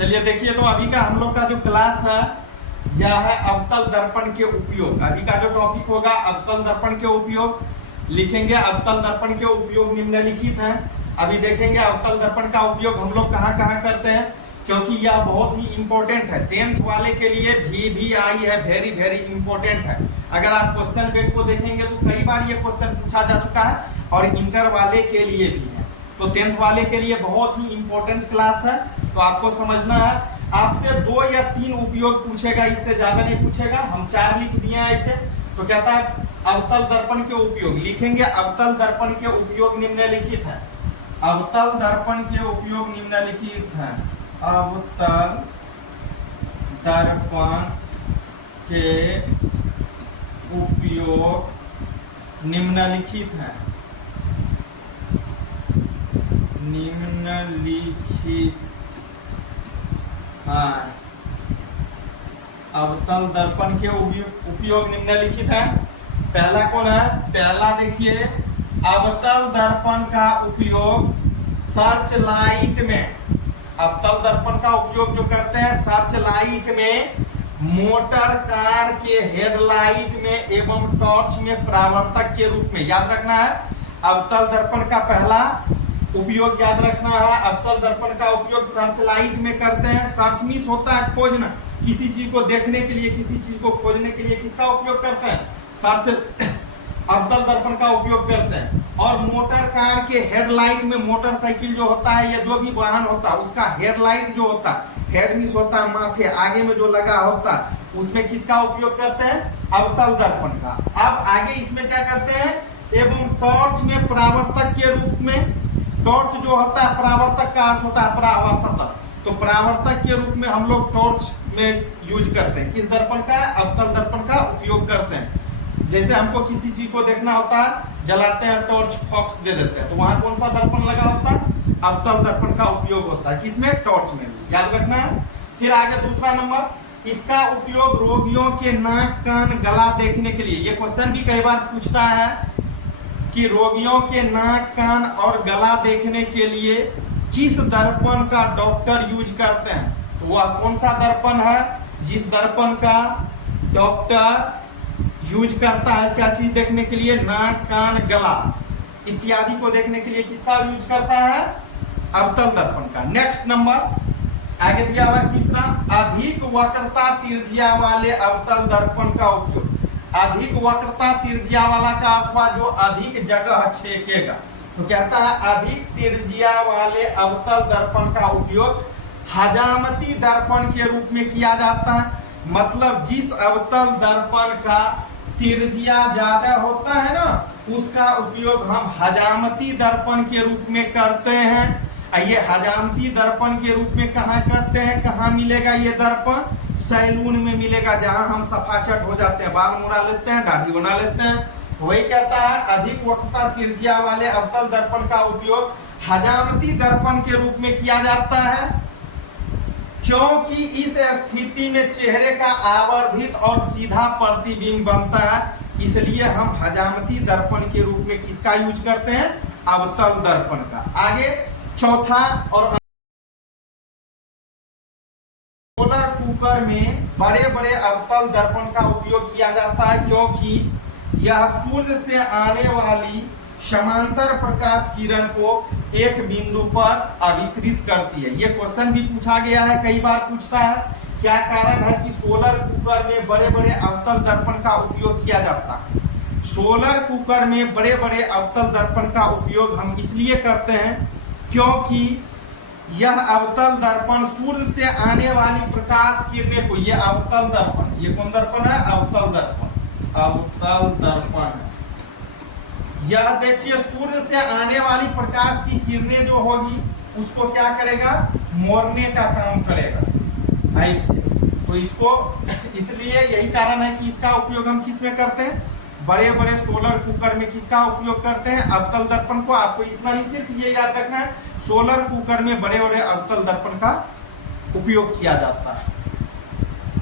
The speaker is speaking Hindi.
चलिए देखिए, तो अभी का हम लोग का जो क्लास है यह है अवतल दर्पण के उपयोग। अभी का जो टॉपिक होगा अवतल दर्पण के उपयोग। लिखेंगे अवतल दर्पण के उपयोग निम्नलिखित हैं। अभी देखेंगे अवतल दर्पण का उपयोग हम लोग कहाँ कहाँ करते हैं, क्योंकि यह बहुत ही इंपॉर्टेंट है। 10th वाले के लिए भी आई है, वेरी वेरी इंपॉर्टेंट है। अगर आप क्वेश्चन बैंक को देखेंगे तो कई बार ये क्वेश्चन पूछा जा चुका है और इंटर वाले के लिए भी है। तो 10th वाले के लिए बहुत ही इंपॉर्टेंट क्लास है, तो आपको समझना है। आपसे 2 या 3 उपयोग पूछेगा, इससे ज्यादा नहीं पूछेगा। हम 4 लिख दिए हैं ऐसे। तो कहता है अवतल दर्पण के उपयोग। लिखेंगे अवतल दर्पण के उपयोग निम्नलिखित है। अवतल दर्पण के उपयोग निम्नलिखित है। अवतल दर्पण के उपयोग निम्नलिखित है। निम्नलिखित हाँ, अवतल दर्पण के उपयोग निम्नलिखित है। पहला कौन है? पहला देखिए, अवतल दर्पण का उपयोग सर्च लाइट में। अवतल दर्पण का उपयोग जो करते हैं सर्च लाइट में, मोटर कार के हेडलाइट में एवं टॉर्च में परावर्तक के रूप में। याद रखना है अवतल दर्पण का पहला उपयोग, याद रखना है अवतल दर्पण का उपयोग सर्च लाइट में करते हैं। सर्च मीन्स होता है खोजना, किसी चीज को देखने के लिए, किसी चीज को खोजने के लिए किसका उपयोग करते हैं? सर्च अवतल दर्पण का उपयोग करते हैं। और मोटर कार के हेडलाइट में, मोटरसाइकिल जो होता है या जो भी वाहन होता है उसका हेडलाइट जो होता है, हेड मीन्स होता है माथे, आगे में जो लगा होता है, उसमें किसका उपयोग करते हैं? अवतल दर्पण का। अब आगे इसमें क्या करते हैं? एवं टॉर्च में परावर्तक के रूप में। टॉर्च जो होता है, परावर्तक का अर्थ होता है परावर्तक, तो परावर्तक के रूप में हम लोग टॉर्च में यूज करते हैं। किस दर्पण का? अवतल दर्पण का उपयोग करते हैं। जैसे हमको किसी चीज को देखना होता है, जलाते हैं टॉर्च, फॉक्स दे देते हैं, तो वहां कौन सा दर्पण लगा होता है? अवतल दर्पण का उपयोग होता है। किसमें? टॉर्च में भी। याद रखना है। फिर आगे दूसरा नंबर, इसका उपयोग रोगियों के नाक, कान, गला देखने के लिए। ये क्वेश्चन भी कई बार पूछता है कि रोगियों के नाक, कान और गला देखने के लिए किस दर्पण का डॉक्टर यूज करते हैं? तो वह कौन सा दर्पण है जिस दर्पण का डॉक्टर यूज करता है? क्या चीज देखने के लिए? नाक, कान, गला इत्यादि को देखने के लिए किसका यूज करता है? अवतल दर्पण का। नेक्स्ट नंबर आगे दिया हुआ तीसरा, अधिक वक्रता त्रिज्या वाले अवतल दर्पण का उपयोग। अधिक वक्रता त्रिज्या वाला का अथवा जो अधिक जगह छेकेगा। तो कहता है अधिक त्रिज्या वाले अवतल दर्पण का उपयोग हजामती दर्पण के रूप में किया जाता है। मतलब जिस अवतल दर्पण का त्रिज्या ज्यादा होता है ना, उसका उपयोग हम हजामती दर्पण के रूप में करते हैं। ये हजामती दर्पण के रूप में कहाँ करते हैं? कहाँ मिलेगा ये दर्पण? सैलून में मिलेगा, जहां हम सफाचट हो जाते हैं, बाल मुड़ा लेते हैं, दाढ़ी बना लेते हैं। वही कहता है अधिक वक्रता त्रिज्या वाले अवतल दर्पण का उपयोग हजामती दर्पण के रूप में किया जाता है, क्योंकि इस स्थिति में चेहरे का आवर्धित और सीधा प्रतिबिंब बनता है। इसलिए हम हजामती दर्पण के रूप में किसका यूज करते हैं? अवतल दर्पण का। आगे चौथा, और सोलर कुकर में बड़े बड़े अवतल दर्पण का उपयोग किया जाता है, क्योंकि यह सूर्य से आने वाली समांतर प्रकाश किरण को एक बिंदु पर अभिसरित करती है। ये क्वेश्चन भी पूछा गया है, कई बार पूछता है। क्या कारण है कि सोलर कुकर में बड़े बड़े अवतल दर्पण का उपयोग किया जाता है? सोलर कुकर में बड़े बड़े अवतल दर्पण का उपयोग हम इसलिए करते हैं क्योंकि यह अवतल दर्पण सूर्य से आने वाली प्रकाश किरणें को, ये अवतल दर्पण, ये कौन दर्पण है? अवतल दर्पण। अवतल दर्पण है। यह देखिए सूर्य से आने वाली प्रकाश की किरणें जो होगी उसको क्या करेगा? मोड़ने का काम करेगा ऐसे। तो इसको इसलिए यही कारण है कि इसका उपयोग हम किस में करते हैं? बड़े बड़े सोलर कुकर में किसका उपयोग करते हैं? अवतल दर्पण को। आपको इतना ही सिर्फ ये याद रखना है, सोलर कुकर में बड़े बड़े अवतल दर्पण का उपयोग किया जाता है।